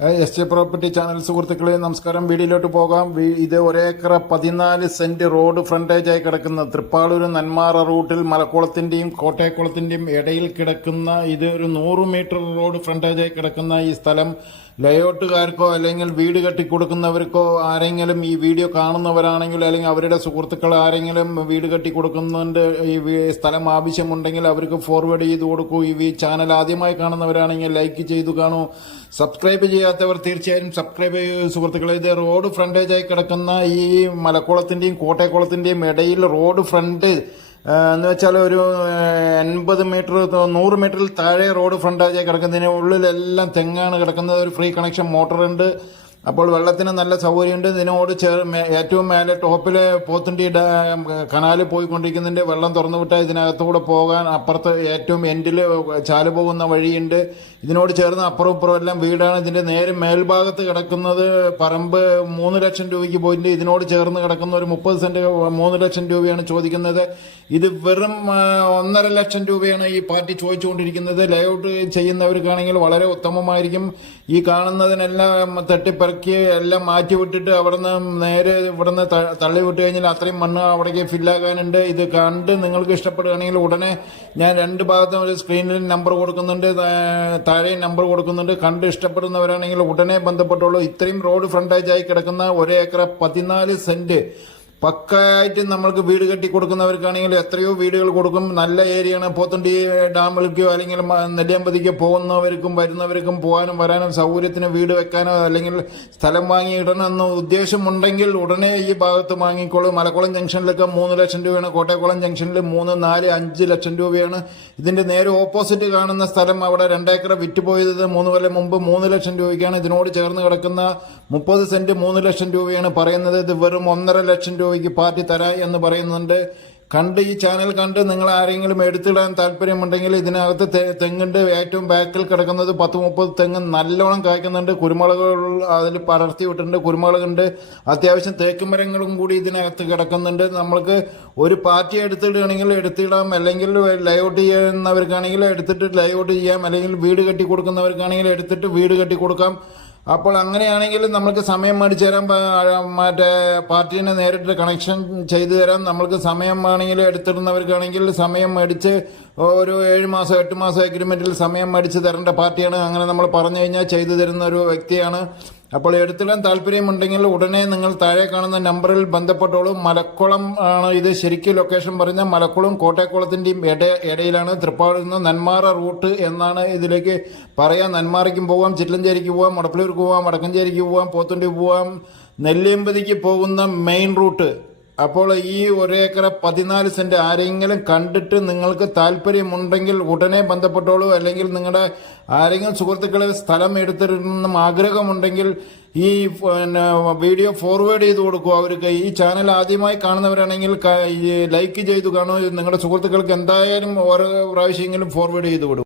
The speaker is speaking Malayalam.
എസ് പ്രോപ്പർട്ടി ചാനൽ സുഹൃത്തുക്കളെ നമസ്കാരം. വീഡിയോയിലോട്ട് പോകാം. ഇത് 1 ഏക്കർ 14 സെന്റ് റോഡ് ഫ്രണ്ടേജായി കിടക്കുന്ന തൃപ്പാളൂർ നെന്മാറ റൂട്ടിൽ മലക്കുളത്തിന്റെയും കോട്ടയക്കുളത്തിന്റെയും ഇടയിൽ കിടക്കുന്ന ഇത് ഒരു 100 മീറ്റർ റോഡ് ഫ്രണ്ടേജായി കിടക്കുന്ന ഈ സ്ഥലം ലേഔട്ടുകാർക്കോ അല്ലെങ്കിൽ വീട് കെട്ടിക്കൊടുക്കുന്നവർക്കോ ആരെങ്കിലും ഈ വീഡിയോ കാണുന്നവരാണെങ്കിൽ അല്ലെങ്കിൽ അവരുടെ സുഹൃത്തുക്കൾ ആരെങ്കിലും വീട് കെട്ടിക്കൊടുക്കുന്നുണ്ട് ഈ സ്ഥലം ആവശ്യമുണ്ടെങ്കിൽ അവർക്ക് ഫോർവേഡ് ചെയ്ത് കൊടുക്കൂ. ഈ ചാനൽ ആദ്യമായി കാണുന്നവരാണെങ്കിൽ ലൈക്ക് ചെയ്തു കാണൂ. സബ്സ്ക്രൈബ് ചെയ്യാത്തവർ തീർച്ചയായും സബ്സ്ക്രൈബ് ചെയ്യൂ സുഹൃത്തുക്കളെ. ഇത് റോഡ് ഫ്രണ്ടേജായി കിടക്കുന്ന ഈ മലക്കുളത്തിന്റെയും കോട്ടയക്കുളത്തിന്റെയും ഇടയിൽ റോഡ് ഫ്രണ്ട് എന്ന് വെച്ചാൽ ഒരു 80 മീറ്റർ 100 മീറ്ററിൽ താഴെ റോഡ് ഫ്രണ്ടേജായി കിടക്കുന്നതിന് ഉള്ളിലെല്ലാം തെങ്ങാണ് കിടക്കുന്നത്. ഒരു ഫ്രീ കണക്ഷൻ മോട്ടറുണ്ട്. അപ്പോൾ വെള്ളത്തിന് നല്ല സൗകര്യമുണ്ട്. ഇതിനോട് ഏറ്റവും മേലെ ടോപ്പിൽ പോത്തുണ്ടി കനാലിൽ പോയിക്കൊണ്ടിരിക്കുന്നുണ്ട്. വെള്ളം തുറന്നു വിട്ടാൽ ഇതിനകത്തൂടെ പോകാൻ അപ്പുറത്ത് ഏറ്റവും എൻഡിൽ ചാല് പോകുന്ന വഴിയുണ്ട്. ഇതിനോട് ചേർന്ന് അപ്പുറം ഇപ്പുറം എല്ലാം വീടാണ്. ഇതിന്റെ നേരെ മേൽഭാഗത്ത് കിടക്കുന്നത് പറമ്പ് 3 ലക്ഷം രൂപയ്ക്ക് പോയിട്ട് ഇതിനോട് ചേർന്ന് കിടക്കുന്ന ഒരു 30 സെന്റ് 3 ലക്ഷം രൂപയാണ് ചോദിക്കുന്നത്. ഇത് വെറും 1.5 ലക്ഷം രൂപയാണ് ഈ പാർട്ടി ചോദിച്ചുകൊണ്ടിരിക്കുന്നത്. ലേഔട്ട് ചെയ്യുന്നവർക്കാണെങ്കിൽ വളരെ ഉത്തമമായിരിക്കും. ഈ കാണുന്നതിനെല്ലാം തട്ടിപ്പറക്കി എല്ലാം മാറ്റി വിട്ടിട്ട് അവിടുന്ന് നേരെ ഇവിടുന്ന് തള്ളി വിട്ട് കഴിഞ്ഞാൽ അത്രയും മണ്ണ് അവിടേക്ക് ഫില്ലാകാനുണ്ട്. ഇത് കണ്ട് നിങ്ങൾക്ക് ഇഷ്ടപ്പെടുകയാണെങ്കിൽ ഉടനെ ഞാൻ 2 ഭാഗത്തും ഒരു സ്ക്രീനിൽ നമ്പർ കൊടുക്കുന്നുണ്ട്, താഴെ നമ്പർ കൊടുക്കുന്നുണ്ട്. കണ്ട് ഇഷ്ടപ്പെടുന്നവരാണെങ്കിൽ ഉടനെ ബന്ധപ്പെട്ടോളൂ. ഇത്രയും റോഡ് ഫ്രണ്ടേജായി കിടക്കുന്ന 1 ഏക്കർ 14 സെന്റ് പക്കായിട്ട് നമ്മൾക്ക് വീട് കെട്ടി കൊടുക്കുന്നവർക്കാണെങ്കിൽ എത്രയോ വീടുകൾ കൊടുക്കും. നല്ല ഏരിയയാണ്. പോത്തുണ്ടി ഡാമിലേക്കോ അല്ലെങ്കിൽ നെല്ലിയമ്പതിക്കോ പോകുന്നവർക്കും വരുന്നവർക്കും പോകാനും വരാനും സൗകര്യത്തിന് വീട് വെക്കാനോ അല്ലെങ്കിൽ സ്ഥലം വാങ്ങിയിടണമെന്ന് ഉദ്ദേശമുണ്ടെങ്കിൽ ഉടനെ ഈ ഭാഗത്ത് വാങ്ങിക്കോളൂ. മലക്കുളം ജംഗ്ഷനിലൊക്കെ 3 ലക്ഷം രൂപയാണ്. കോട്ടയക്കുളം ജംഗ്ഷനിൽ 3, 4, 5 ലക്ഷം രൂപയാണ്. ഇതിന്റെ നേരെ ഓപ്പോസിറ്റ് കാണുന്ന സ്ഥലം അവിടെ 2 ഏക്കർ വിറ്റുപോയത് 3 കൊല്ലം മുമ്പ് 3 ലക്ഷം രൂപയ്ക്കാണ്. ഇതിനോട് ചേർന്ന് കിടക്കുന്ന 30 സെന്റ് 3 ലക്ഷം രൂപയാണ് പറയുന്നത്. ഇത് വെറും 1.5 ലക്ഷം രൂപയ്ക്ക് പാർട്ടി തരാം എന്ന് പറയുന്നുണ്ട്. കണ്ട് ഈ ചാനൽ കണ്ട് നിങ്ങൾ ആരെങ്കിലും എടുത്തിടാൻ താല്പര്യമുണ്ടെങ്കിൽ ഇതിനകത്ത് തെങ്ങുണ്ട്. ഏറ്റവും ബാക്കിൽ കിടക്കുന്നത് 10-30 തെങ്ങ് നല്ലോണം കായ്ക്കുന്നുണ്ട്. കുരുമുളകുകൾ അതിൽ പടർത്തി വിട്ടിട്ടുണ്ട്. കുരുമുളകുണ്ട്. അത്യാവശ്യം തേക്ക് മരങ്ങളും കൂടി ഇതിനകത്ത് കിടക്കുന്നുണ്ട്. നമ്മൾക്ക് ഒരു പാർട്ടി എടുത്തിടുകയാണെങ്കിൽ എടുത്തിടാം, അല്ലെങ്കിൽ ലേഔട്ട് ചെയ്യുന്നവർക്കാണെങ്കിൽ എടുത്തിട്ട് ലേഔട്ട് ചെയ്യാം, അല്ലെങ്കിൽ വീട് കെട്ടി കൊടുക്കുന്നവർക്കാണെങ്കിൽ എടുത്തിട്ട് വീട് കെട്ടി കൊടുക്കാം. അപ്പോൾ അങ്ങനെയാണെങ്കിൽ നമുക്ക് സമയം മേടിച്ചു തരാം. മറ്റേ പാർട്ടീനെ നേരിട്ട് കണക്ഷൻ ചെയ്തു തരാം. നമ്മൾക്ക് സമയം വേണമെങ്കിൽ എടുത്തിടുന്നവർക്കാണെങ്കിൽ സമയം മേടിച്ച് ഒരു 7 മാസം 8 മാസം എഗ്രിമെന്റിൽ സമയം മേടിച്ച് തരേണ്ട പാർട്ടിയാണ്. അങ്ങനെ നമ്മൾ പറഞ്ഞു കഴിഞ്ഞാൽ ചെയ്തു തരുന്ന ഒരു വ്യക്തിയാണ്. അപ്പോൾ എടുത്തിടാൻ താല്പര്യമുണ്ടെങ്കിൽ ഉടനെ നിങ്ങൾ താഴെ കാണുന്ന നമ്പറിൽ ബന്ധപ്പെട്ടോളൂ. മലക്കുളം ആണ് ഇത്. ശരിക്കും ലൊക്കേഷൻ പറഞ്ഞാൽ മലക്കുളം കോട്ടയക്കുളത്തിന്റെയും ഇടയിലാണ്. തൃപ്പാളൂരിൽ നിന്ന് നെന്മാറ റൂട്ട് എന്നാണ് ഇതിലേക്ക് പറയാം. നെന്മാറയ്ക്കും പോവാം, ചിറ്റലഞ്ചേരിക്ക് പോവാം, മടപ്പള്ളൂർക്ക് പോവാം, വടക്കഞ്ചേരിക്ക് പോവാം, പോത്തുണ്ടി പോവാം, നെല്ലിയമ്പതിക്ക് പോകുന്ന മെയിൻ റൂട്ട്. അപ്പോൾ ഈ 1 ഏക്കർ 14 സെന്റ് ആരെങ്കിലും കണ്ടിട്ട് നിങ്ങൾക്ക് താല്പര്യമുണ്ടെങ്കിൽ ഉടനെ ബന്ധപ്പെട്ടോളൂ. അല്ലെങ്കിൽ നിങ്ങളുടെ ആരെങ്കിലും സുഹൃത്തുക്കൾ സ്ഥലം എടുത്തിടണമെന്നും ആഗ്രഹമുണ്ടെങ്കിൽ ഈ വീഡിയോ ഫോർവേഡ് ചെയ്ത് കൊടുക്കുക അവർക്ക്. ഈ ചാനൽ ആദ്യമായി കാണുന്നവരാണെങ്കിൽ ലൈക്ക് ചെയ്തു കാണൂ. നിങ്ങളുടെ സുഹൃത്തുക്കൾക്ക് എന്തായാലും ഓരോ പ്രാവശ്യമെങ്കിലും ഫോർവേഡ് ചെയ്ത് കൊടുക്കും.